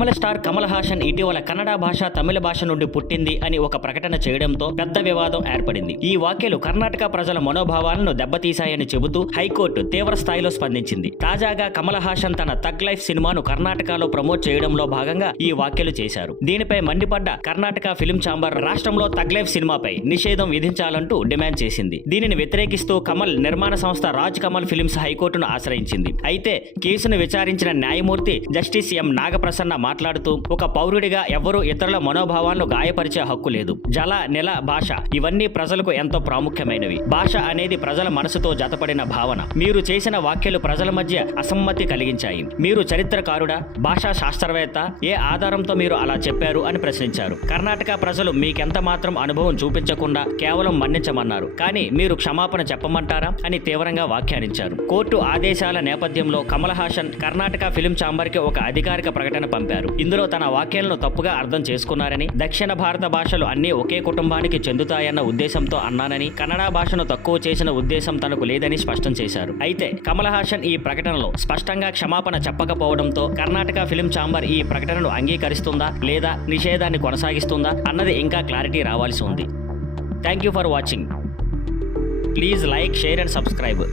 తమిళ star Kamal Haasan ఇటీవల కన్నడ భాష తమిళ భాష నుండి పుట్టింది అని ఒక ప్రకటన చేయడంతో పెద్ద వివాదం ఏర్పడింది. ఈ వ్యాఖ్యలు కర్ణాటక ప్రజల మనోభావాలను దెబ్బతీశాయని చెబుతూ హైకోర్టు తీవ్ర స్థాయిలో స్పందించింది. తాజాగా కమల్ హాసన్ తన థగ్ లైఫ్ సినిమాను కర్ణాటకలో ప్రమోట్ చేయడంలో భాగంగా ఈ వ్యాఖ్యలు చేశారు. దీనిపై మండిపడ్డ కర్ణాటక ఫిల్మ్ ఛాంబర్ రాష్ట్రంలో థగ్ లైఫ్ సినిమాపై నిషేధం విధించాలంటూ డిమాండ్ చేసింది. దీనిని వ్యతిరేకిస్తూ కమల్ నిర్మాణ సంస్థ రాజ్ కమల్ ఫిల్మ్స్ హైకోర్టును ఆశ్రయించింది. అయితే కేసును విచారించిన న్యాయమూర్తి జస్టిస్ ఎం నాగప్రసన్న మాట్లాడుతూ, ఒక పౌరుడిగా ఎవ్వరూ ఇతరుల మనోభావాలను గాయపరిచే హక్కు లేదు. జల, నెల, భాష ఇవన్నీ ప్రజలకు ఎంతో ప్రాముఖ్యమైనవి. భాష అనేది ప్రజల మనసుతో జతపడిన భావన. మీరు చేసిన వ్యాఖ్యలు ప్రజల మధ్య అసమ్మతి కలిగించాయి. మీరు చరిత్రకారుడా, భాషా శాస్త్రవేత్త? ఏ ఆధారంతో మీరు అలా చెప్పారు అని ప్రశ్నించారు. కర్ణాటక ప్రజలు మీకెంత మాత్రం అనుభవం చూపించకుండా కేవలం మన్నించమన్నారు. కానీ మీరు క్షమాపణ చెప్పమంటారా అని తీవ్రంగా వ్యాఖ్యానించారు. కోర్టు ఆదేశాల నేపథ్యంలో కమల్ హాసన్ కర్ణాటక ఫిల్మ్ ఛాంబర్ కి ఒక అధికారిక ప్రకటన పంపారు. ఇందులో తన వ్యాఖ్యలను తప్పుగా అర్థం చేసుకున్నారని, దక్షిణ భారత భాషలు అన్నీ ఒకే కుటుంబానికి చెందుతాయన్న ఉద్దేశంతో అన్నానని, కన్నడ భాషను తక్కువ చేసిన ఉద్దేశం తనకు లేదని స్పష్టం చేశారు. అయితే కమల్ హాసన్ ఈ ప్రకటనలో స్పష్టంగా క్షమాపణ చెప్పకపోవడంతో కర్ణాటక ఫిల్మ్ ఛాంబర్ ఈ ప్రకటనను అంగీకరిస్తుందా లేదా నిషేధాన్ని కొనసాగిస్తుందా అన్నది ఇంకా క్లారిటీ రావాల్సి ఉంది. Thank you for watching. Please like, share and subscribe.